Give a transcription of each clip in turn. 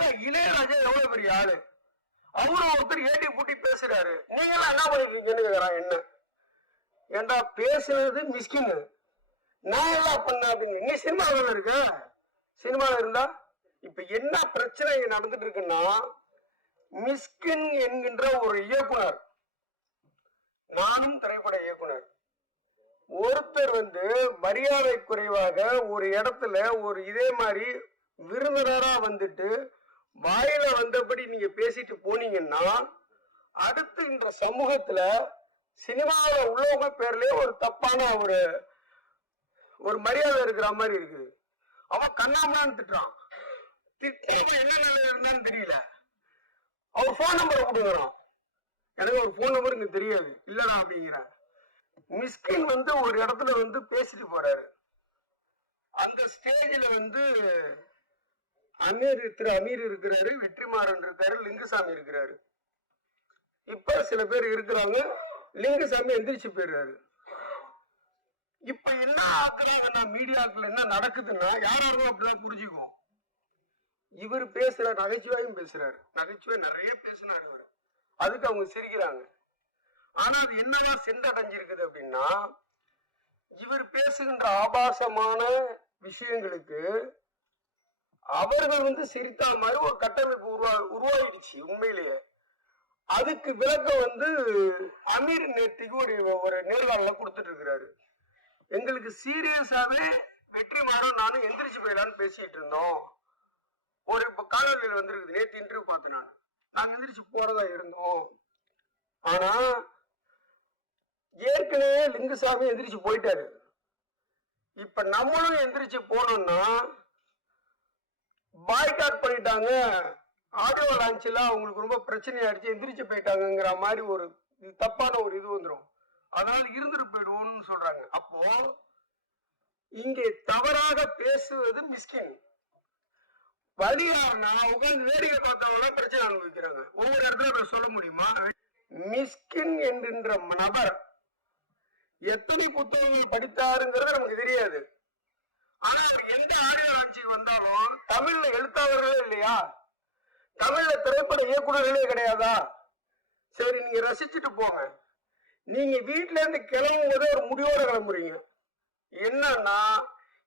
ஏன்னா இளையராஜா எவ்வளவு பெரிய ஆளு, அவரு ஒருத்தர் ஏட்டி பூட்டி பேசுறாரு, நீங்க எல்லாம் என்ன பண்ணிருக்கீங்கன்னு கேக்குறான். என்ன ஏண்டா பேசுறது மிஸ்கின், நான் எல்லாம் பண்ணாதுங்க. நீ சினிமாவில் இருக்க, சினிமாவில் இருந்தா இப்ப என்ன பிரச்சனை நடந்துட்டு இருக்குன்னா, மிஸ்கின் என்கின்ற ஒரு இயக்குனர், நானும் திரைப்பட இயக்குனர், ஒருத்தர் மரியாதை குறைவாக ஒரு இடத்துல ஒரு இதே மாதிரி விருந்தினரா வந்துட்டு வாயில வந்தபடி நீங்க பேசிட்டு போனீங்கன்னா, அடுத்து இந்த சமூகத்துல சினிமாவில் உள்ளவங்க பேர்லயே ஒரு தப்பான ஒரு மரியாதை இருக்கிற மாதிரி இருக்குது. அவன் கண்ணாமலான்னு திட்டுறான். என்ன நிலையில இருந்தான்னு தெரியல. அவர் போன் நம்பரை கொடுக்குறான். எனக்கு ஒரு போன் நம்பர் இங்க தெரியாது. இல்லடா அப்படிங்கிறேன். மிஸ்கின் ஒரு இடத்துல பேசிட்டு போறாரு. அந்த ஸ்டேஜ்ல திரு அமீர் இருக்கிறாரு, வெற்றிமாறன் இருக்காரு, லிங்குசாமி இருக்கிறாரு. இப்ப சில பேர் இருக்கிறாங்க. லிங்குசாமி எந்திரிச்சு போயிடுறாரு. இப்ப என்ன ஆக்குறாங்கன்னா, மீடியாக்கள் என்ன நடக்குதுன்னா, யாரும் அப்படிதான் புரிஞ்சுக்கும். இவர் பேசுற நகைச்சுவையும் பேசுறாரு, நகைச்சுவை நிறைய பேசினாரு இவர், அதுக்கு அவங்க சிரிக்கிறாங்க. ஆனா அது என்னதான் சென்றடைஞ்சிருக்குது அப்படின்னா, இவர் பேசுகின்ற ஆபாசமான விஷயங்களுக்கு அவர்கள் சிரித்தா மாதிரி ஒரு கட்டமைப்பு உருவாயிடுச்சு. உண்மையிலேயே அதுக்கு விளக்கம் அமீர் நேற்றுக்கு ஒரு நேர்காணல கொடுத்துட்டு இருக்கிறாரு. எங்களுக்கு சீரியஸாவே வெற்றிமாறன் நானும் எந்திரிச்சு போயிடலான்னு பேசிட்டு இருந்தோம். ஒரு காணொலியில் வந்திருக்குது, நேற்று இன்டர்வியூ பார்த்தேன். நாங்க எந்திரிச்சு போறதா இருந்தோம். ஆனா ஏற்கனவே லிங்குசாமி எந்திரிச்சு போயிட்டாரு. இப்ப நம்மளும் எந்திரிச்சு போனோம்னா பாய்காட் பண்ணிட்டாங்க, ஆடியோ லான்ச்ல அவங்களுக்கு ரொம்ப பிரச்சனையாயிடுச்சு, எந்திரிச்சு போயிட்டாங்கிற மாதிரி ஒரு தப்பான ஒரு இது வந்துடும். அதனால இருந்துட்டு போயிடுவோம்னு சொல்றாங்க. அப்போ இங்கே தவறாக பேசுவது மிஸ்கின். வழியாருன்னா உட்கார்ந்து வேடிக்கை பார்த்தவங்க பிரச்சனை அனுபவிக்கிறாங்க. ஒவ்வொரு இடத்துல சொல்ல முடியுமா? மிஸ்கின் என்கின்ற நபர் எத்தனை புத்தகங்கள் படித்தாருங்கிறது நமக்கு தெரியாது. ஆனா அவர் எந்த ஆடியோ லான்ச்சுக்கு வந்தாலும் தமிழ்ல எழுத்தாளர்களே இல்லையா, தமிழ்ல திரைப்பட இயக்குநர்களே கிடையாதா? சரி, நீங்க ரசிச்சுட்டு போங்க. நீங்க வீட்டுல இருந்து கிளம்பும் போதே ஒரு முடிவோட கிளம்புறீங்க. என்னன்னா,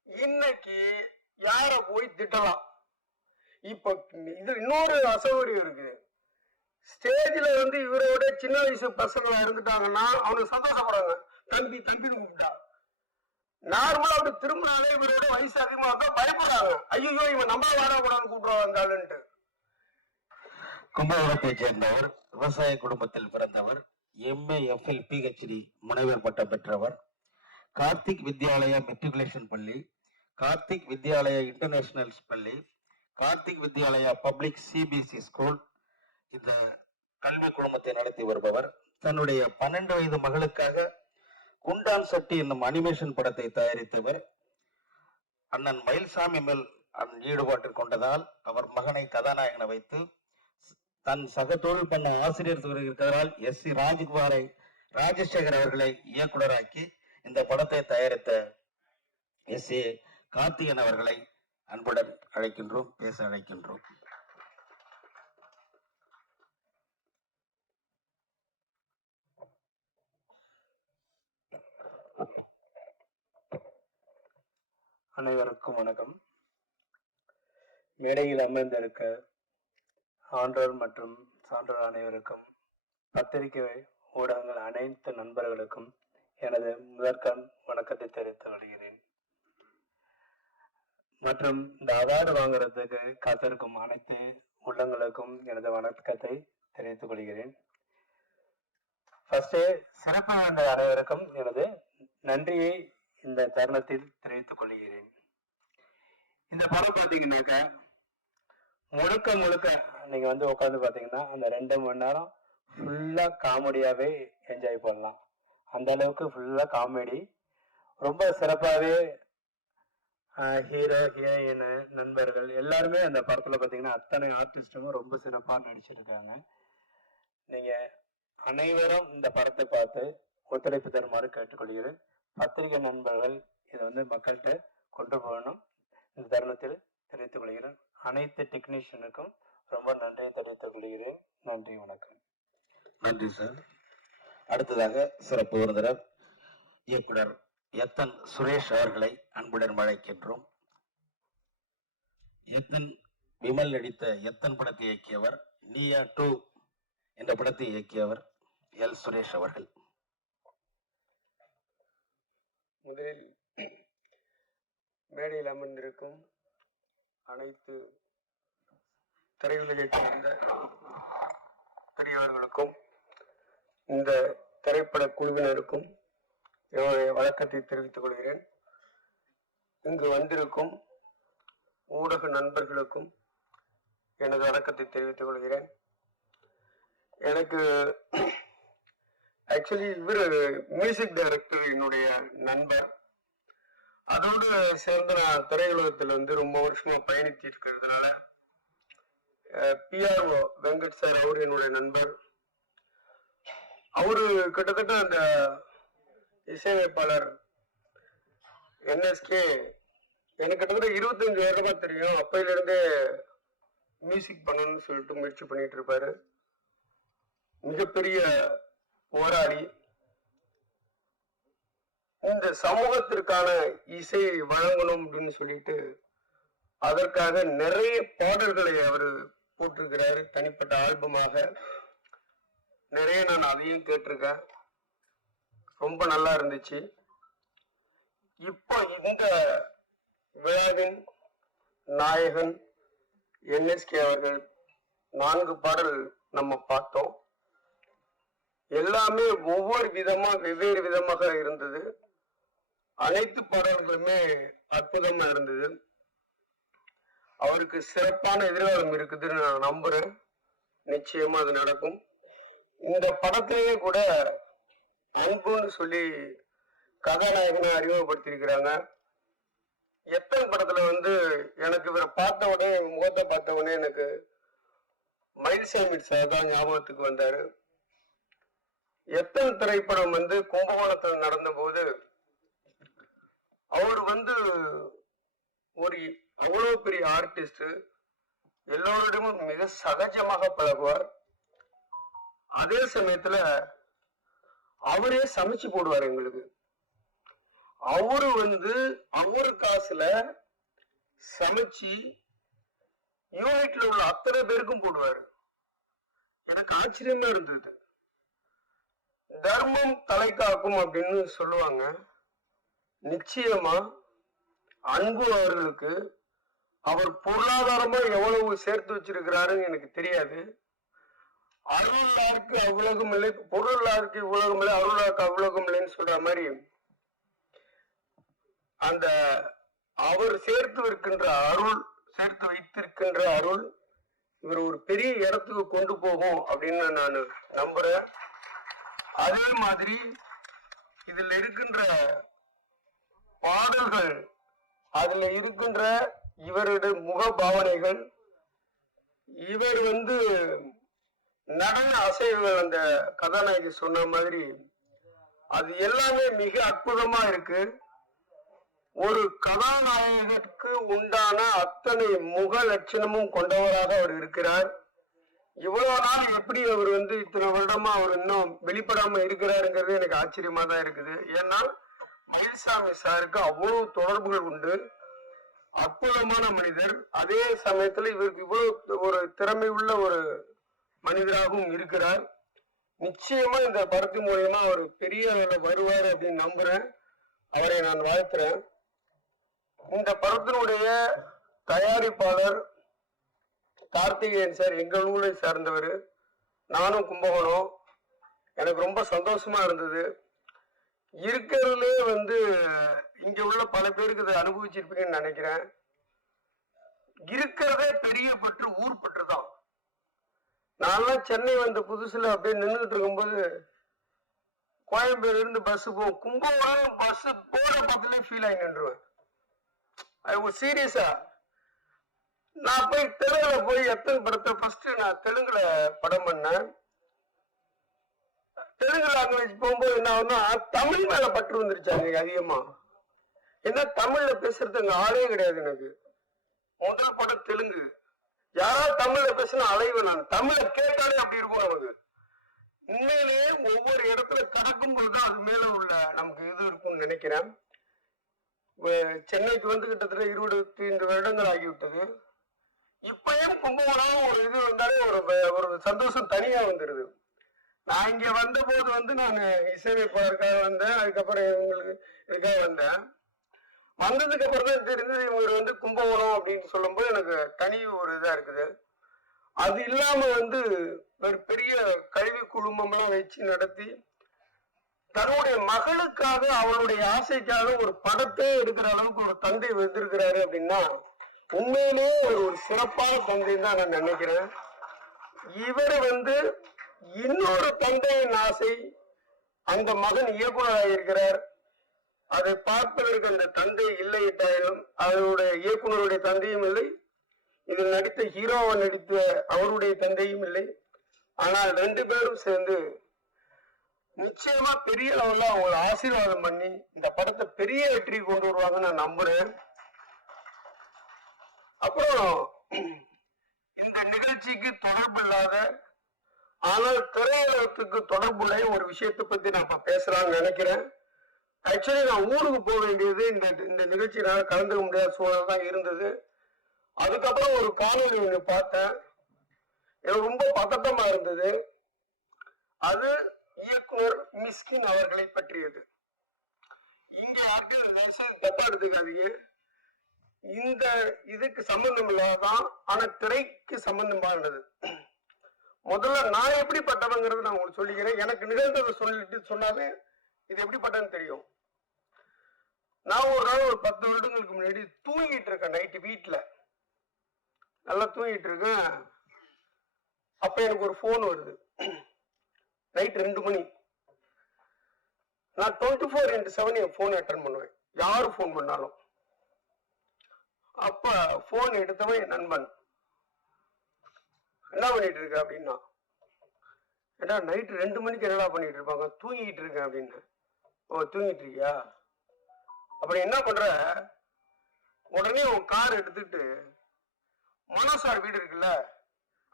இன்னைக்கு யார போய் திட்டலாம். இப்ப இது இன்னொரு அசௌகரியம் இருக்கு. ஸ்டேஜ்ல இவரோட சின்ன வயசு பசங்களா இருந்துட்டாங்கன்னா அவனுக்கு சந்தோஷப்படுறாங்க, தம்பி தம்பின்னு கூப்பிட்டா. நார்மலா அப்படி திரும்பினாலே இவரோட வயசு அதிகமாக பயப்படுறாங்க. ஐயோ இவன் நம்மள வாடக்கூடாதுன்னு கூப்பிடுவாங்க. கும்பகோணத்தை சேர்ந்தவர், விவசாய குடும்பத்தில் பிறந்தவர், MA FL PhD முனைவர் பட்டம் பெற்றவர், கார்த்திக் வித்யாலயா மெட்ரிகுலேஷன் பள்ளி, கார்த்திக் வித்யாலயா இன்டர்நேஷனல் பள்ளி, Karthik Vidyalaya public CBSE school, இந்த கல்வி குடும்பத்தை நடத்தி வருபவர். தன்னுடைய 12 வயது மகளுக்காக குண்டான் சட்டி என்னும் அனிமேஷன் படத்தை தயாரித்தவர். அண்ணன் மயில்சாமி மேல் ஈடுபாட்டில் கொண்டதால் அவர் மகனை கதாநாயகனை வைத்து தன் சக தொழில் பண்ண ஆசிரியர் இருக்கிறால் SC ராஜ்குமாரை, ராஜசேகர் அவர்களை இயக்குனராக்கி இந்த படத்தை தயாரித்த SC கார்த்திகன் அவர்களை அன்புடன் அழைக்கின்றோம், பேச அழைக்கின்றோம். அனைவருக்கும் வணக்கம். மேடையில் அமர்ந்திருக்க ஆன்றோர் மற்றும் சான்றோர் அனைவருக்கும், பத்திரிகை ஊடகங்கள் அனைத்து நண்பர்களுக்கும் எனது முதற்கண் வணக்கத்தை தெரிவித்து வருகிறேன். மற்றும் இந்த அவார்டு வாங்குறதுக்கு காத்திருக்கும் அனைத்து உள்ளங்களுக்கும் எனது வணக்கத்தை தெரிவித்துக் கொள்கிறேன். ஃபர்ஸ்டே சிறப்பு வேண்ட அனைவருக்கும் எனது நன்றியை இந்த தருணத்தில் தெரிவித்துக் கொள்கிறேன். இந்த படம் பார்த்தீங்கன்னாக்க முழுக்க நீங்க உட்காந்து பாத்தீங்கன்னா அந்த 2 மணி நேரம் ஃபுல்லா காமெடியாவே என்ஜாய் பண்ணலாம். அந்த அளவுக்கு ஃபுல்லா காமெடி, ரொம்ப சிறப்பாவே ஹீரோ ஹீரோயின் நண்பர்கள் எல்லாருமே அந்த படத்துல பாத்தீங்கன்னா அத்தனை ஆர்டிஸ்டும் ரொம்ப சிறப்பா நடிச்சிருக்காங்க. நீங்க அனைவரும் இந்த படத்தை பார்த்து ஒத்துழைப்பு தருமாறு கேட்டுக்கொள்கிறேன். பத்திரிகை நண்பர்கள் இதை மக்கள்கிட்ட கொண்டு போகணும். இந்த தருணத்தில் தெரிவித்துக் கொள்கிறேன். அனைத்து டெக்னீஷியனுக்கும் ரொம்ப நன்றியை தெரிவித்துக் கொள்கிறேன். நன்றி, வணக்கம். நன்றி சார். அடுத்ததாக சிறப்பு விருந்தினர் இயக்குனர் எத்தன் சுரேஷ் அவர்களை அன்புடன் அழைக்கின்றோம். எத்தன் விமல் நடித்த எத்தன் படத்தை இயக்கியவர், நீயா 2 என்ற படத்தை இயக்கியவர் எல் சுரேஷ் அவர்கள். முதலில் மேடையில் அமர்ந்திருக்கும் அனைத்து திரையுலகை சார்ந்த பெரியவர்களுக்கும் இந்த திரைப்பட குழுவினருக்கும் என்னுடைய வணக்கத்தை தெரிவித்துக் கொள்கிறேன். இங்கு வந்திருக்கும் ஊடக நண்பர்களுக்கும் எனது வணக்கத்தை தெரிவித்துக் கொள்கிறேன். எனக்கு ஆக்சுவலி இவர் மியூசிக் டைரக்டர் என்னுடைய நண்பர். அதோடு சேர்ந்து நான் திரையுலகத்தில் வந்து ரொம்ப வருஷமா பயணித்து இருக்கிறதுனால பிஆர்ஓ வெங்கட் சார் அவர் என்னுடைய நண்பர். அவரு கிட்டத்தட்ட அந்த இசையமைப்பாளர் என்எஸ்கே எனக்கு கிட்டத்தட்ட 25 வருடமா தெரியும். அப்பையிலிருந்தே மியூசிக் பண்ணணும்னு சொல்லிட்டு முயற்சி பண்ணிட்டு இருப்பாரு. மிகப்பெரிய போராளி. இந்த சமூகத்திற்கான இசையை வழங்கணும் அப்படின்னு சொல்லிட்டு அதற்காக நிறைய பாடல்களை அவர் போட்டிருக்கிறாரு. தனிப்பட்ட ஆல்பமாக நிறைய நான் அதையும் கேட்டிருக்கேன். ரொம்ப நல்லா இருந்துச்சு. இப்போ இந்த விழாவின் நாயகன் என்எஸ்கே அவர்கள் 4 பாடல் நம்ம பார்த்தோம். எல்லாமே ஒவ்வொரு விதமா வெவ்வேறு விதமாக இருந்தது. அனைத்து பாடல்களுமே அற்புதமா இருந்தது. அவருக்கு சிறப்பான எதிர்காலம் இருக்குதுன்னு நான் நம்புறேன். நிச்சயமா அது நடக்கும். இந்த படத்திலேயே கூட அன்புன்னு சொல்லி கதாநாயகனை அறிமுகப்படுத்தியிருக்கிறாங்க. எத்தனை படத்துல வந்து எனக்கு இவரை பார்த்த உடனே, முகத்தை பார்த்த உடனே எனக்கு மயில்சாமி சார் தான் ஞாபகத்துக்கு வந்தாரு. எத்தனை திரைப்படம் வந்து கும்பகோணத்தில் நடந்த போது அவர் வந்து ஒரு அவ்வளவு பெரிய ஆர்டிஸ்ட், எல்லோரிடமும் மிக சகஜமாக பழகுவார். அதே சமயத்துல அவரே சமைச்சு போடுவார் எங்களுக்கு. அவரு வந்து அவரு காசுல சமைச்சு யூனிட்ல உள்ள அத்தனை பேருக்கும் போடுவாரு. எனக்கு ஆச்சரியமா இருந்தது. தர்மம் தலை காக்கும் அப்படின்னு சொல்லுவாங்க. நிச்சயமா அன்பு அவர்களுக்கு அவர் பொருளாதாரமா எவ்வளவு சேர்த்து வச்சிருக்கிறாருன்னு எனக்கு தெரியாது. அருளாருக்கு அவ்வுலகம் இல்லை, பொருளாருக்கு இவ்வுலகம் இல்லை, அருளாருக்கு அவ்வுலகம் இல்லைன்னு சொல்ற மாதிரி அந்த அவர் சேர்த்து வைத்திருக்கின்ற அருள் இவர் ஒரு பெரிய இடத்துக்கு கொண்டு போகும் அப்படின்னு நான் நம்புறேன். அதே மாதிரி இதுல இருக்கின்ற பாடல்கள், அதுல இருக்கின்ற இவருடைய முக பாவனைகள், இவர் வந்து நடன அசைவுகள், அந்த கதாநாயகி சொன்ன மாதிரி அது எல்லாமே மிக அற்புதமா இருக்கு. ஒரு கதாநாயகனுக்கு உண்டான அத்தனை முக லட்சணமும் கொண்டவராக அவர் இருக்கிறார். இவ்வளவு நாள் எப்படி அவர் வந்து இத்தனை வருடமா அவர் இன்னும் வெளிப்படாம இருக்கிறாருங்கிறது எனக்கு ஆச்சரியமா தான் இருக்குது. ஏன்னா மயில்சாமி சாருக்கு அவ்வளவு தொடர்புகள் உண்டு. அற்புதமான மனிதர். அதே சமயத்துல இவருக்கு இவ்வளவு ஒரு திறமை உள்ள ஒரு மனிதராகவும் இருக்கிறார். நிச்சயமா இந்த படத்தின் மூலியமா அவர் பெரிய வருவார் அப்படின்னு நம்புறேன். அவரை நான் வாழ்த்துறேன். இந்த படத்தினுடைய தயாரிப்பாளர் கார்த்திகேயன் சார் எங்கள் ஊரை சார்ந்தவர். நானும் கும்பகோணம். எனக்கு ரொம்ப சந்தோஷமா இருந்தது. இருக்கிறதுலே வந்து இங்க உள்ள பல பேருக்கு இதை அனுபவிச்சிருப்பீங்கன்னு நினைக்கிறேன். இருக்கிறதே பெரிய பற்று ஊர் பற்று தான். நான்லாம் சென்னை வந்த புதுசுல அப்படியே நின்றுட்டு இருக்கும்போது கோயம்பேடு இருந்து பஸ் போகும், கும்பகோணம் பஸ் போற பக்கத்துல ஃபீல் ஆகி நின்றுவேன். சீரியஸா நான் போய் தெலுங்குல போய் எத்தனை படத்தை ஃபர்ஸ்ட் நான் தெலுங்குல படம் பண்ணேன். தெலுங்கு லாங்குவேஜ் போகும்போது என்ன ஆகுதுன்னா தமிழ் மேல பற்று வந்துருச்சாங்க அதிகமா. ஏன்னா தமிழ்ல பேசுறது அங்க ஆளே கிடையாது. எனக்கு முதல் படம் தெலுங்கு. யாராவது தமிழ்ல பேசினா அலைவேன் நான். தமிழை கேட்டாலே அப்படி இருக்கும் நமக்கு. உண்மையிலேயே ஒவ்வொரு இடத்துல கடக்கும்போது தான் அது மேல உள்ள நமக்கு இது இருக்கும்னு நினைக்கிறேன். சென்னைக்கு வந்து கிட்டத்தட்ட 25 வருடங்கள் ஆகிவிட்டது. இப்பயும் கும்பகோணம் ஒரு இது வந்தாலே ஒரு சந்தோஷம் தனியா வந்துடுது. நான் இங்க வந்த போது வந்து நான் இசையமைப்பாளருக்காக வந்தேன். அதுக்கப்புறம் இவங்களுக்கு இதுக்காக வந்தேன். வந்ததுக்கு அப்புறம் தான் தெரிஞ்சது இவர் வந்து கும்பகோணம் அப்படின்னு சொல்லும்போது எனக்கு தனி ஒரு இதா இருக்குது. அது இல்லாம வந்து ஒரு பெரிய கல்வி குழுமம்லாம் வச்சு நடத்தி தன்னுடைய மகளுக்காக அவளுடைய ஆசைக்காக ஒரு படத்தை எடுக்கிற அளவுக்கு ஒரு தந்தை வந்திருக்கிறாரு அப்படின்னா உண்மையிலேயே ஒரு சிறப்பான தந்தை தான் நான் நினைக்கிறேன். இவர் வந்து இன்னொரு தந்தையின் ஆசை, அந்த மகன் இயக்குனராக இருக்கிறார், அதை பார்ப்பதற்கு அந்த தந்தை இல்லை என்றாலும் அவருடைய இயக்குனருடைய தந்தையும் இல்லை, இதில் நடித்த ஹீரோவை நடித்த அவருடைய தந்தையும் இல்லை. ஆனால் 2 பேரும் சேர்ந்து நிச்சயமா பெரிய லெவல்ல அவங்களை ஆசீர்வாதம் பண்ணி இந்த படத்தை பெரிய வெற்றி கொண்டு வருவாங்கன்னு நான் நம்புறேன். அப்புறம் இந்த நிகழ்ச்சிக்கு தொடர்பு இல்லாத ஆனால் திரையுலகத்துக்கு தொடர்புடைய ஒரு விஷயத்தை பத்தி நான் இப்ப பேசலாம்னு நினைக்கிறேன். ஆக்சுவலி நான் ஊருக்கு போக வேண்டியது இந்த நிகழ்ச்சியினால கலந்துக்க முடியாத சூழல் தான் இருந்தது. அதுக்கப்புறம் ஒரு காணொலி ஒன்று பார்த்தேன், எனக்கு ரொம்ப பதட்டமா இருந்தது. அது இயக்குனர் மிஸ்கின் அவர்களை பற்றியது. இங்க தப்பா எடுத்துக்காதீங்க, இந்த இதுக்கு சம்பந்தம் இல்லாதான், ஆனா திரைக்கு சம்பந்தமானது. முதல்ல நான் எப்படிப்பட்டவங்கிறது நான் உங்களுக்கு சொல்லிக்கிறேன். எனக்கு நிகழ்ந்ததை சொல்லிட்டு சொன்னாலே இது எப்படிப்பட்டதுன்னு தெரியும். நான் ஒரு நாள் ஒரு 10 வருடங்களுக்கு முன்னாடி தூங்கிட்டு இருக்கேன். நைட்டு வீட்டுல நல்லா தூங்கிட்டு இருக்கேன். அப்ப எனக்கு ஒரு போன் வருது. நைட் 2 மணி. நான் 24x7 என் போன் அட்டன் பண்ணுவேன், யாரு போன் பண்ணாலும். அப்ப போன் எடுத்தவன் என் நண்பன். என்ன பண்ணிட்டு இருக்க அப்படின்னா, ஏடா நைட்டு 2 மணிக்கு என்னடா பண்ணிட்டு இருப்பாங்க, தூங்கிட்டு இருக்கேன் அப்படின்னு. ஓ தூங்கிட்டு இருக்கியா, அப்படி என்ன பண்ற, உடனே உன் கார் எடுத்துட்டு மனசார் வீடு இருக்குல்ல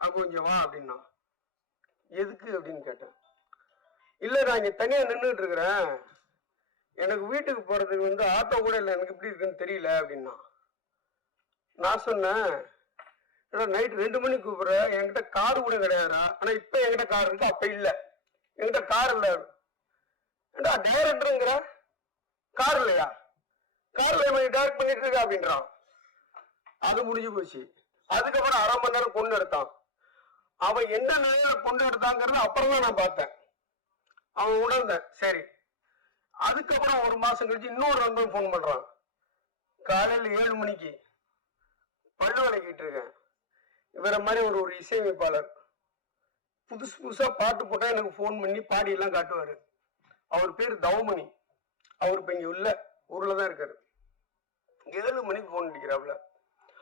அங்க கொஞ்சம் வா அப்படின்னா. எதுக்கு அப்படின்னு கேட்டேன். இல்ல நான் இங்க தனியா நின்றுட்டு இருக்கிறேன், எனக்கு வீட்டுக்கு போறதுக்கு வந்து ஆட்டோ கூட இல்லை, எனக்கு எப்படி இருக்குன்னு தெரியல அப்படின்னா. நான் சொன்னேன், நைட் 2 மணிக்கு கூப்பிடுற, என்கிட்ட காரு கூட கிடையாதுடா. ஆனா இப்ப என்கிட்ட கார் இருக்கு, அப்ப இல்ல, என்கிட்ட கார் இல்ல. ஏண்டா டைரக்டருங்கிற, கார் இல்லையா, கார்ல டைரக்ட் பண்ணிட்டு இருக்க அப்படின்றான். அது முடிஞ்சு போச்சு. அதுக்கப்புறம் 1/2 மணி நேரம் பொண்ணு எடுத்தான். அவன் என்ன நிலையில பொண்ணு எடுத்தாங்கிறது அப்புறம் தான் நான் பார்த்தேன். அவன் உணர்ந்தேன். சரி. அதுக்கப்புறம் 1 மாசம் கழிச்சு இன்னொரு நண்பன் போன் பண்றான். காலையில 7 மணிக்கு பல்லு விளக்கிட்டு இருக்கேன். இவரை மாதிரி ஒரு இசையமைப்பாளர் புதுசு புதுசா பாட்டு போட்டா எனக்கு போன் பண்ணி பாடி எல்லாம் காட்டுவாரு. அவர் பேர் தவமணி. அவர் இப்ப இங்க உள்ள ஊர்ல தான் இருக்காரு. 7 மணிக்கு போன் அடிக்கிறாப்புல.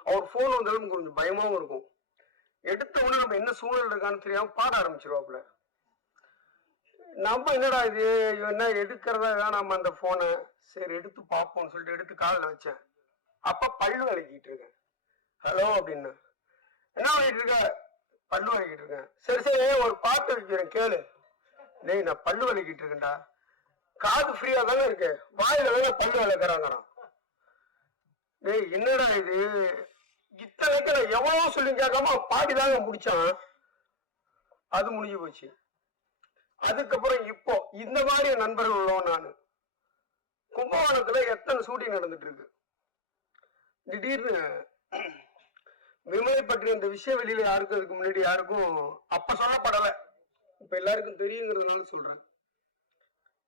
அவர் போன் வந்தாலும் கொஞ்சம் பயமாவும் இருக்கும். எடுத்த உடனே நம்ம என்ன சூழ்நிலை இருக்கான்னு தெரியாம பாட ஆரம்பிச்சிருவாப்புல. நம்ம என்னடா இது, என்ன எடுக்கிறதா வேணாம அந்த போனை, சரி எடுத்து பார்ப்போம்னு சொல்லிட்டு எடுத்து காலில் வச்சேன். அப்ப பல்லு விளக்கிட்டு இருக்கேன். ஹலோ அப்படின்னு. என்ன பண்ணிட்டு இருக்க, பல்லு விளக்கிட்டு இருக்கேன். சரி சரி ஒரு பாட்டு வைக்கிறேன் கேளு. டேய் நான் பல்லு விளக்கிட்டு இருக்கேன்டா. காது ஃப்ரீயா தானே இருக்கு, வாயில தானே பல்லு விளக்குறாங்கண்ணா. டேய் என்னடா இது, இத்தனைக்கு நான் எவ்வளவு சொல்லி கேட்காம பாடிதாங்க முடிச்சான். அது முடிஞ்சு போச்சு. அதுக்கப்புறம் இப்போ இந்த மாதிரி நண்பர்கள் உள்ளவன் நானு. கும்பகோணத்துல எத்தனை ஷூட்டிங் நடந்துட்டு இருக்கு. திடீர்னு விமலை பற்றி அந்த விஷயம் வெளியில யாருக்கும் அதுக்கு முன்னாடி யாருக்கும் அப்ப சொல்லப்படலை, இப்ப எல்லாருக்கும் தெரியுங்கிறதுனால சொல்றேன்.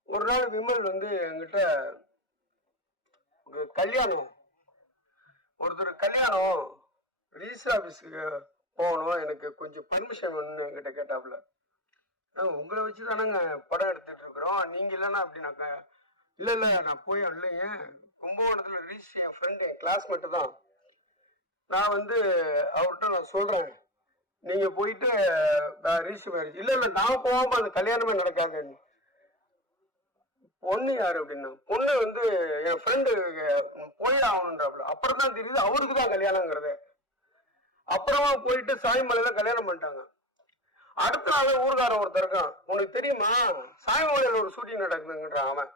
ஒரு நாள் விமல் வந்து என்கிட்ட கல்யாணம், ஒருத்தர் கல்யாணம், ரிஜிஸ்டர் ஆபீஸுக்கு போகணும், எனக்கு கொஞ்சம் பெர்மிஷன் வேணும்னு என்கிட்ட கேட்டாப்புல. உங்களை வச்சு தானேங்க படம் எடுத்துட்டு இருக்கிறோம், நீங்க இல்லைன்னா அப்படின்னாக்க, இல்ல இல்ல நான் போய் இல்லைங்க கும்பகோணத்துல ரிஜிஸ்டர், என் ஃப்ரெண்டு என் கிளாஸ்மேட்டு தான், நான் வந்து அவர்கிட்ட நான் சொல்றேன், நீங்க போயிட்டு ரிஜிஸ்டர் மேரேஜ். இல்ல இல்ல நான் போகாம அந்த கல்யாணமே நடக்காதுன்னு. பொண்ணு யாரு அப்படின்னா, பொண்ணு வந்து என் ஃப்ரெண்டு போய் ஆகணுன்றாப்புல. அப்புறம் தான் தெரியுது அவருக்கு தான் கல்யாணங்கிறது. அப்புறமா போயிட்டு சாய்மலையில கல்யாணம் பண்ணிட்டாங்க. அடுத்த நாள் ஊர்காரன் ஒருத்தர் இருக்கான், உனக்கு தெரியுமா சாய்மலையில ஒரு ஷூட்டிங் நடக்குதுங்கிறான். அவன்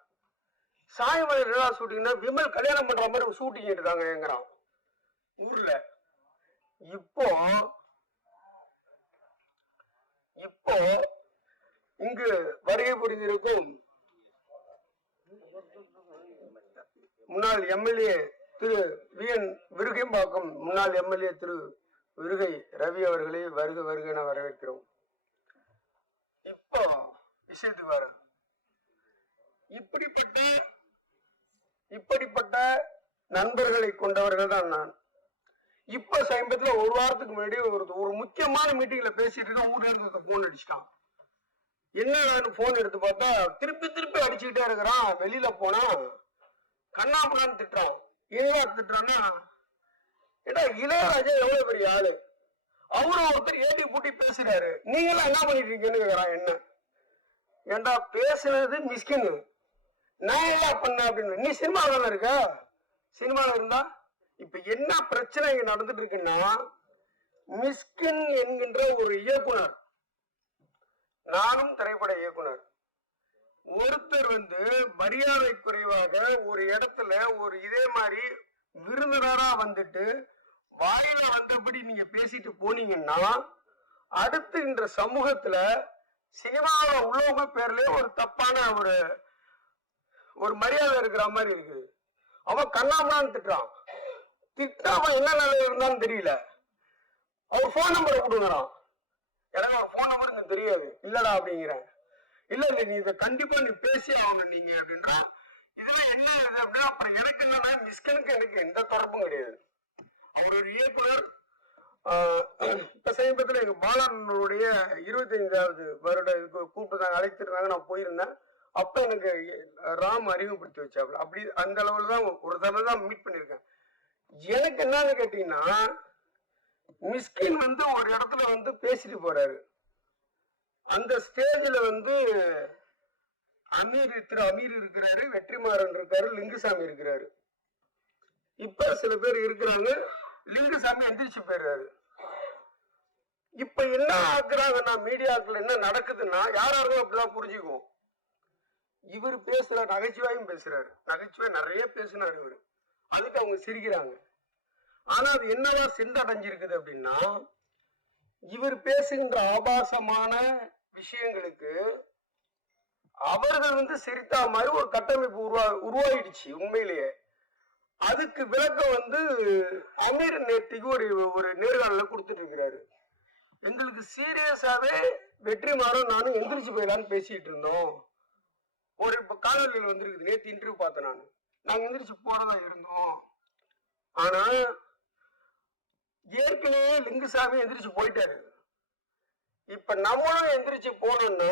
சாய்மலையில என்ன ஷூட்டிங்னா விமல் கல்யாணம் பண்ற மாதிரி ஒரு ஷூட்டிங் எடுத்தாங்கிறான் ஊர்ல. இப்போ இப்போ இங்கு வருகை புரிந்திருக்கும் முன்னாள் எம்எல்ஏ திரு விஎன் விருகம்பாக்கம் முன்னாள் எம்எல்ஏ திரு விருகை ரவி அவர்களை வருக வருக என வரவேற்கிறோம். இப்போ விஷயத்துக்கு வர இப்படிப்பட்ட நண்பர்களை கொண்டவர்கள் தான் நான். இப்ப சமீபத்துல ஒரு வாரத்துக்கு முன்னாடி ஒரு முக்கியமான மீட்டிங்ல பேசிட்டு இருக்க ஊர்ல இருந்து போன் அடிச்சிட்டான். என்ன போன் எடுத்து பார்த்தா திருப்பி அடிச்சுக்கிட்டே இருக்கிறான். வெளியில போனா கண்ணாமண்ணான்னு திட்டுறான். ஏன் திட்டுறான்னா, ஏடா இளையராஜா எவ்வளவு பெரிய ஆளு, அவரும் ஒருத்தர் ஏட்டி பூட்டி பேசுறாரு, நீங்க எல்லாம் என்ன பண்ணிட்டு இருக்கீங்கன்னு கேக்குறான். என்ன ஏண்டா பேசுறது மிஸ்கின், நான் என்ன பண்ண அப்படின்னு. நீ சினிமாவில் இருக்க, சினிமாவில் இருந்தா இப்ப என்ன பிரச்சனை இங்க நடந்துட்டு இருக்குன்னா, மிஸ்கின் என்கின்ற ஒரு இயக்குனர், நானும் திரைப்பட இயக்குனர், ஒருத்தர் மரியாதை குறைவாக ஒரு இடத்துல ஒரு இதே மாதிரி விருந்தினரா வந்துட்டு வாயில வந்தபடி நீங்க பேசிட்டு போனீங்கன்னா, அடுத்து இந்த சமூகத்துல சினிமாவில் உள்ளவங்க பேர்லயே ஒரு தப்பான ஒரு மரியாதை இருக்கிற மாதிரி இருக்குது. அவன் கண்ணாமண்ணான்னு திட்டுறான். அவன் என்ன நிலையில இருந்தான்னு தெரியல. அவர் போன் நம்பரை கொடுக்குறான். எனக்கு அவர் போன் நம்பர் எனக்கு தெரியாது. இல்லடா அப்படிங்கிறேன். இல்ல நீ இதை கண்டிப்பா நீ பேசி ஆகணும் நீங்க அப்படின்னா, இதுல என்ன இது அப்படின்னா, அப்புறம் எனக்கு என்னன்னா மிஸ்கனுக்கு எனக்கு எந்த தொடர்பும் கிடையாது. அவர் ஒரு இயக்குனர். இப்ப சமீபத்துல எங்க பாலனுடைய 25வது வருட கூப்பிட்டு அழைத்திருந்தாங்க. நான் போயிருந்தேன். அப்ப எனக்கு ராம் அறிமுகப்படுத்தி வச்சாப்புல. அப்படி அந்த அளவுல தான் ஒரு தடவை தான் மீட் பண்ணிருக்கேன். எனக்கு என்னன்னு கேட்டீங்கன்னா, மிஸ்கின் ஒரு இடத்துல பேசிட்டு போறாரு. அந்த ஸ்டேஜ்ல திரு அமீர் இருக்கிறாரு, வெற்றிமாறன் இருக்காரு, லிங்குசாமி இருக்கிறாரு. இப்ப சில பேர் இருக்கிறாங்க. லிங்குசாமி எந்திரிச்சு போயிடுறாரு. இப்ப என்ன ஆக்குறாங்கன்னா, மீடியாக்கள் என்ன நடக்குதுன்னா, யாராருக்கும் அப்படிதான் புரிஞ்சுக்குவோம். இவர் பேசுற நகைச்சுவையும் பேசுறாரு, நகைச்சுவை நிறைய பேசினாரு இவரு. அதுக்கு அவங்க சிரிக்கிறாங்க. ஆனா அது என்னதான் சென்றடைஞ்சிருக்குது அப்படின்னா, இவர் பேசுகின்ற ஆபாசமான விஷயங்களுக்கு அவர்கள் சிரித்தா மாதிரி ஒரு கட்டமைப்பு உருவாயிடுச்சு உண்மையிலேயே. அதுக்கு விளக்கம் அமீர் நேர்த்திக்கு ஒரு நேர்காணல கொடுத்துட்டு இருக்கிறாரு. எங்களுக்கு சீரியஸாவே வெற்றிமாறன் நானும் எந்திரிச்சு போயிடலான்னு பேசிட்டு இருந்தோம். ஒரு காணொலியில் வந்திருக்குது, நேற்று இன்டர்வியூ பார்த்தேன். நாங்க எந்திரிச்சு போறதா இருந்தோம். ஆனா ஏற்கனவே லிங்குசாமி எந்திரிச்சு போயிட்டாரு. இப்ப நம்மளும் எந்திரிச்சு போனோம்னா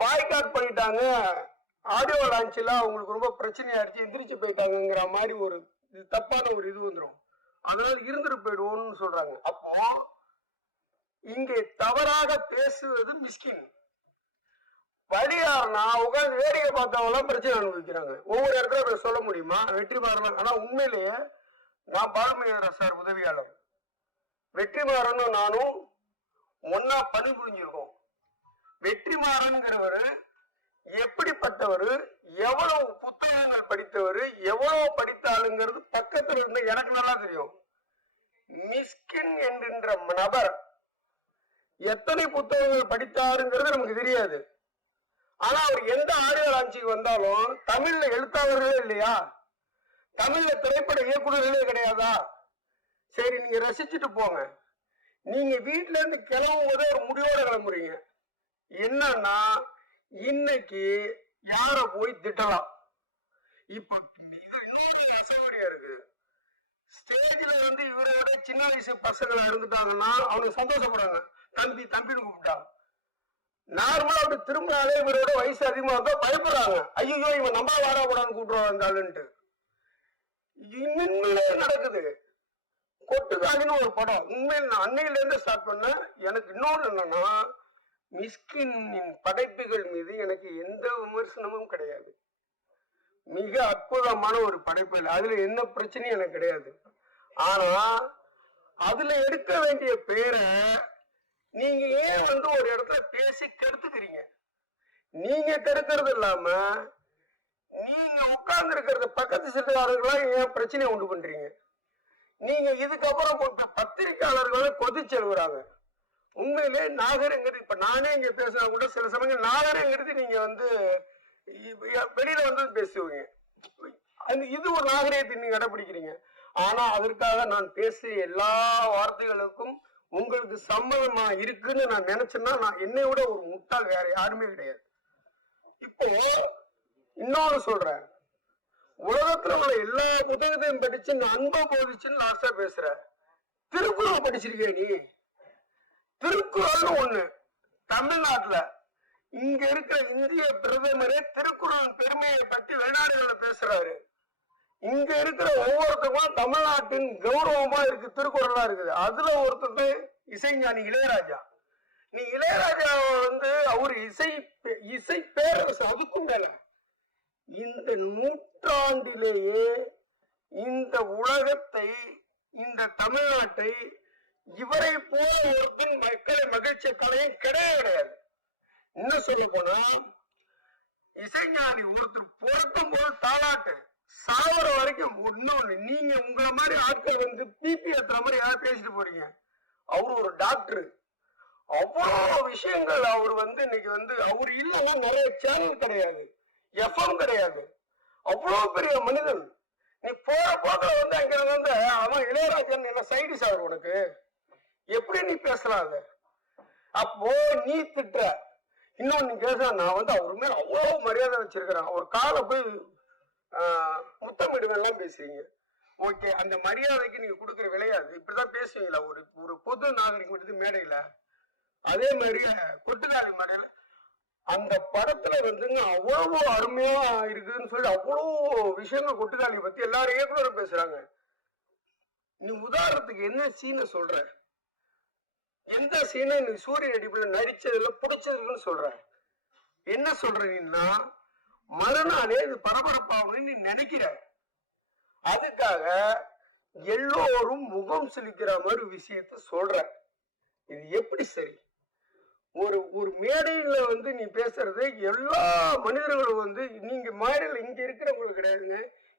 பாய்காட் பண்ணிட்டாங்க, ஆடியோ லான்ச்ல அவங்களுக்கு ரொம்ப பிரச்சனையாயிருச்சு, எந்திரிச்சு போயிட்டாங்கிற மாதிரி ஒரு தப்பான ஒரு இது வந்துடும். அதனால இருந்துட்டு போயிடுவோம்னு சொல்றாங்க. அப்போ இங்கே தவறாக பேசுவது மிஸ்கின். வழியாருனா உட்காந்து வேடிக்கை பார்த்தவங்களாம் பிரச்சனை அனுபவிக்கிறாங்க. ஒவ்வொரு இடத்துல சொல்ல முடியுமா வெற்றிமாறன்? ஆனா உண்மையிலேயே நான் பாலுமகேந்திரா சார் உதவியாளர், வெற்றிமாறனும் நானும் ஒன்னா பணிபுரிஞ்சிருக்கோம். வெற்றிமாறன்கிறவர் எப்படிப்பட்டவர், எவ்வளவு புத்தகங்கள் படித்தவர், எவ்வளவு படித்தாளுங்கிறது பக்கத்துல இருந்து எனக்கு நல்லா தெரியும். மிஸ்கின் என்கின்ற நபர் எத்தனை புத்தகங்கள் படித்தாருங்கிறது நமக்கு தெரியாது. ஆனா அவர் எந்த ஆடியோ லான்ச்சுக்கு வந்தாலும் தமிழ்ல எழுத்தாளர்களே இல்லையா, தமிழ்ல திரைப்பட இயக்குநர்களே கிடையாதா? சரி, நீங்க ரசிச்சுட்டு போங்க. நீங்க வீட்டுல இருந்து கிளம்பும் போதே ஒரு முடிவோட கிளம்புறீங்க. என்னன்னா, இன்னைக்கு யார போய் திட்டலாம். இப்ப இது இன்னொரு அசைவடியா இருக்கு. ஸ்டேஜ்ல இவரோட சின்ன வயசு பசங்களா இருந்துட்டாங்கன்னா அவனுக்கு சந்தோஷப்படுறாங்க. தம்பி தம்பின்னு கூப்பிட்டாங்க. நார்மலா அப்படி திரும்பினாலே இவரோட வயசு அதிகமா இருந்தா பயப்படுறாங்க. ஐயோ இவன் நம்ம வாடக்கூடாதுன்னு கூப்பிடுவாங்க. உண்மையிலே நடக்குது. கொட்டுக்காலின்னு ஒரு படம் உண்மையில நான் அன்னையில இருந்து ஸ்டார்ட் பண்ண. எனக்கு இன்னொன்று என்னன்னா, மிஸ்கினின் படைப்புகள் மீது எனக்கு எந்த விமர்சனமும் கிடையாது. மிக அற்புதமான ஒரு படைப்பு, அதுல என்ன பிரச்சனையும் எனக்கு கிடையாது. ஆனா அதுல எடுக்க வேண்டிய பேரை நீங்க ஏன் வந்து ஒரு இடத்துல பேசி கெடுத்துக்கிறீங்க? நீங்க கெடுக்கிறது இல்லாம நீங்க உட்கார்ந்து இருக்கிறத பக்கத்து சீட்டுக்காரர்களா ஏன் பிரச்சனையை உண்டு பண்றீங்க? நீங்க இதுக்கப்புறம் பத்திரிகையாளர்களை கொதிச்சு எழுதுறாங்க. உண்மையிலே நாகரிகங்கிறது இப்ப நானே இங்க பேசினா கூட சில சமயம் நாகரிகங்கிறது நீங்க வந்து வெளியில வந்து பேசுவீங்க. இது ஒரு நாகரிகத்தை நீங்க கடைபிடிக்கிறீங்க. ஆனா அதற்காக நான் பேசிய எல்லா வார்த்தைகளுக்கும் உங்களுக்கு சம்மதமா இருக்குன்னு நான் நினைச்சேன்னா நான் என்னை விட ஒரு முட்டாள் வேற யாருமே கிடையாது. இப்போ இன்னொன்னு சொல்றேன், உலகத்துல உள்ள எல்லா புத்தகத்தையும் படிச்சு நான் அன்பா போதிச்சுன்னு லாஸ்டா பேசுற. திருக்குறள் படிச்சிருக்கிய நீ? திருக்குறள்னு ஒண்ணு தமிழ்நாட்டுல இங்க இருக்கிற இந்திய பிரதமரே திருக்குறள் பெருமையை பற்றி வெளிநாடுகள்ல பேசுறாரு. இங்க இருக்கிற ஒவ்வொருத்தரும் தமிழ்நாட்டின் கௌரவமா இருக்கு திருக்குறளா இருக்குது. அதுல ஒருத்தர் இசைஞானி இளையராஜா. நீ இளையராஜா வந்து அவரு இசை பேரரசு. அதுக்கும் மேல இந்த நூற்றாண்டிலேயே இந்த உலகத்தை இந்த தமிழ்நாட்டை இவரை போல ஒருத்தன் மக்களை மகிழ்ச்சி கலையும் கிடையாது. இன்னும் சொல்ல போனா இசைஞானி ஒருத்தர் பொருத்தும் போது தாளாட்டு சாவர வரைக்கும். இன்னொன்னு, நீங்க உங்களை மாதிரி ஆட்கள் வந்து பிபி ஏத்துற மாதிரி யாரும் பேசிட்டு போறீங்க. அவரு ஒரு டாக்டர். அவ்வளவு விஷயங்கள் அவர் வந்து இன்னைக்கு வந்து அவர் இல்லைன்னா நிறைய சேனல் கிடையாது, எஃப்எம் கிடையாது. அவ்வளவு பெரிய மனிதன். நீ போற போக்கில் வந்து அங்க வந்து அவன் இளையராஜன் என்ன சைடு சார் உனக்கு எப்படி நீ பேசலாம்? அது அப்போ நீ திட்ட. இன்னொன்னு நீ பேச, நான் வந்து அவர் மேல அவ்வளவு மரியாதை வச்சிருக்கிறேன், ஒரு காலை போய் முத்தமிடுவெல்லாம் பேசுறீங்க. ஓகே, அந்த மரியாதைக்கு நீங்க கொடுக்குற விளையாது. இப்படிதான் பேசுவீங்களா ஒரு பொது நாகரிகம் மேடையில? அதே மாதிரி கொட்டுக்காளி மேடையில அந்த படத்துல வந்துங்க அவ்வளவு அருமையா இருக்குதுன்னு சொல்லி அவ்வளவு விஷயங்கள் கொட்டுக்காளி பத்தி எல்லாரும் இயக்குனரும் பேசுறாங்க. நீ உதாரணத்துக்கு என்ன சீனை சொல்ற? எந்த சீனை நீ சூரிய நடிப்புல நடிச்சதுல பிடிச்சதுன்னு சொல்ற? என்ன சொல்றீங்கன்னா மறுநாளே இது பரபரப்பாகணும்னு நீ நினைக்கிற. அதுக்காக எல்லோரும் முகம் சுளிக்கிற மாதிரி விஷயத்த சொல்ற. இது எப்படி சரி? ஒரு மேடையில வந்து நீ பேசுறது எல்லா மனிதர்களும் வந்து நீங்க மேடையில இங்க இருக்கிறவங்களுக்கு கிடையாதுங்க,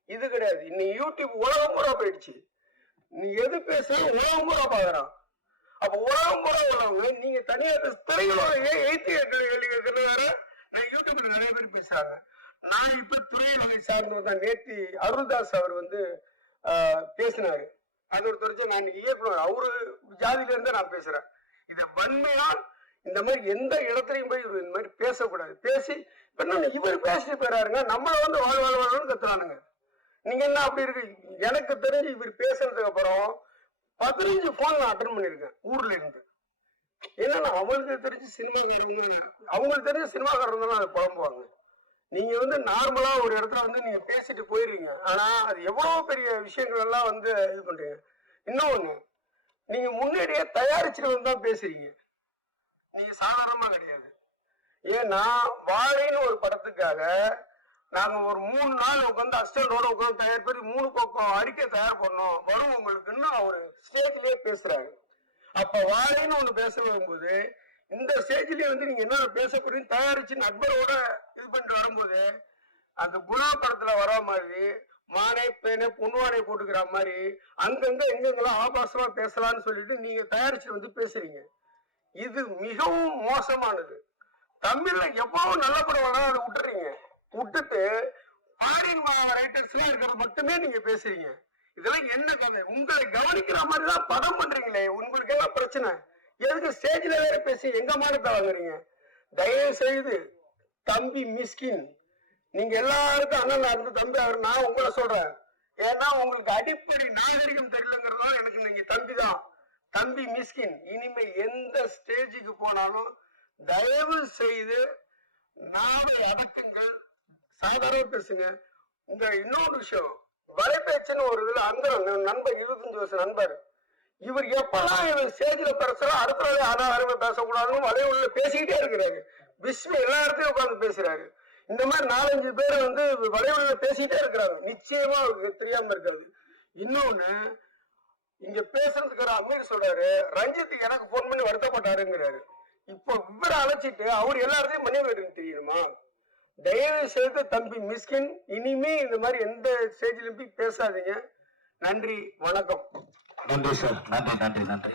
இது கிடையாது. இன்னைக்கு யூடியூப் உலகம் பூரா போயிடுச்சு. நீ எது பேச உலகம் பூரா பாக்குறான். அப்ப உலகம் பூரா உள்ளவங்க நீங்க தனியா திரைகளோட எழுத்து கேட்கறது வேற. நான் யூடியூப்ல நிறைய பேர் பேசுறாங்க. நான் இப்ப துறையை சார்ந்தவர் தான். நேற்று அருள்தாஸ் அவர் வந்து பேசினாரு. அது ஒரு துறைச்சா நான் இயக்குனர், அவரு ஜாதியில இருந்தே நான் பேசுறேன். இதை வன்மையால் இந்த மாதிரி எந்த இடத்துலையும் போய் இந்த மாதிரி பேசக்கூடாது. பேசி இப்ப இவர் பேசிட்டு போயிறாருங்க, நம்மள வந்து வாழ்வாழ்வாழ்னு கத்துறானுங்க. நீங்க என்ன அப்படி இருக்கு? எனக்கு தெரிஞ்சு இவர் பேசுறதுக்கு அப்புறம் 15 போன் நான் அட்டன் பண்ணிருக்கேன் ஊர்ல இருந்து. என்னன்னா அவங்களுக்கு தெரிஞ்சு சினிமாக்காரங்க, அவங்களுக்கு தெரிஞ்ச சினிமாக்காரங்க தான் அதை குழம்புவாங்க. நீங்க வந்து நார்மலா ஒரு இடத்துல வந்து நீங்க பேசிட்டு போயிருவீங்க. ஆனா அது எவ்வளவு பெரிய விஷயங்கள் எல்லாம் வந்து இது பண்றீங்க. இன்னொன்னு, நீங்க முன்னாடியே தயாரிச்சுட்டு வந்து தான் பேசுறீங்க. நீங்க சாதாரணமா கிடையாது. ஏன்னா வாழைன்னு ஒரு படத்துக்காக நாங்க ஒரு 3 நாள் உட்காந்து அசிஸ்டன்டோட உட்காந்து தயார் பண்ணி 3 பக்கம் அறிக்கை தயார் பண்ணோம் வரும் உங்களுக்குன்னு அவரு ஸ்டேஜ்லயே பேசுறாரு. அப்ப வாழைன்னு ஒண்ணு பேச வரும்போது இந்த ஸ்டேஜ்லயே வந்து நீங்க என்ன பேச போறீங்க தயாரிச்சு நண்பரோட இது பண்ணிட்டு வரும்போது அந்த குணா படத்துல வர மாதிரி மானே பேனே பொண்ணுவானே போட்டுக்கிற மாதிரி அங்கங்க எங்கெங்கெல்லாம் ஆபாசமா பேசலாம்னு சொல்லிட்டு நீங்க தயாரிச்சு வந்து பேசுறீங்க. இது மிகவும் மோசமானது. தமிழ்ல எவ்வளவு நல்ல படம் வேணாலும் அதை விட்டுறீங்க. விட்டுட்டு ஃபாரின் ரைட்டர்ஸ் எல்லாம் இருக்கிறது மட்டுமே நீங்க பேசுறீங்க. இதெல்லாம் என்ன கதை? உங்களை கவனிக்கிற மாதிரி தான் படம் பண்றீங்களே, உங்களுக்கு எல்லாம் பிரச்சனை. எதுக்கு ஸ்டேஜ்ல வேற பேசி எங்க மானத்தை வாங்குறீங்க? தயவு செய்து தம்பி மிஸ்கின், நீங்க எல்லாருக்கும் அண்ணன் இருந்து தம்பி அவர், நான் உங்களை சொல்றேன். ஏன்னா உங்களுக்கு அடிப்படை நாகரிகம் தெரியலங்கிறதால எனக்கு நீங்க தம்பி தான். தம்பி மிஸ்கின், இனிமே எந்த ஸ்டேஜுக்கு போனாலும் தயவு செய்து நாவை அடக்குங்கள், சாதாரண பேசுங்க. இந்த இன்னொரு விஷயம், வலைபேச்சுன்னு ஒரு இதுல அந்த நண்பர் 25 வருஷம் நண்பர், இவர் எப்பெல்லாம் இவர் ஸ்டேஜ்ல பேசுறோம் அடுத்த நாளே ஆதாரமே பேசக்கூடாதுன்னு வலையுள்ள பேசிக்கிட்டே இருக்கிறாரு. விஸ்வ எல்லா இடத்தையும் உட்காந்து பேசுறாரு. இந்த மாதிரி 4-5 பேர் வந்து வலையுள்ள பேசிக்கிட்டே இருக்கிறாங்க. நிச்சயமா அவருக்கு தெரியாம இருக்காது. இன்னொன்னு, இங்க பேசுறதுக்கு அமீர் சொல்றாரு, ரஞ்சித் எனக்கு போன் பண்ணி வருத்தப்பட்டாருங்கிறாரு. இப்போ இவரை அழைச்சிட்டு அவர் எல்லாத்தையும் மன்னிப்பு கேட்டுன்னு தெரியணுமா? தயவு செய்து தம்பி மிஸ்கின், இனிமே இந்த மாதிரி எந்த ஸ்டேஜ்லயும் போய் பேசாதீங்க. நன்றி, வணக்கம். நன்றி சார். நன்றி நன்றி நன்றி.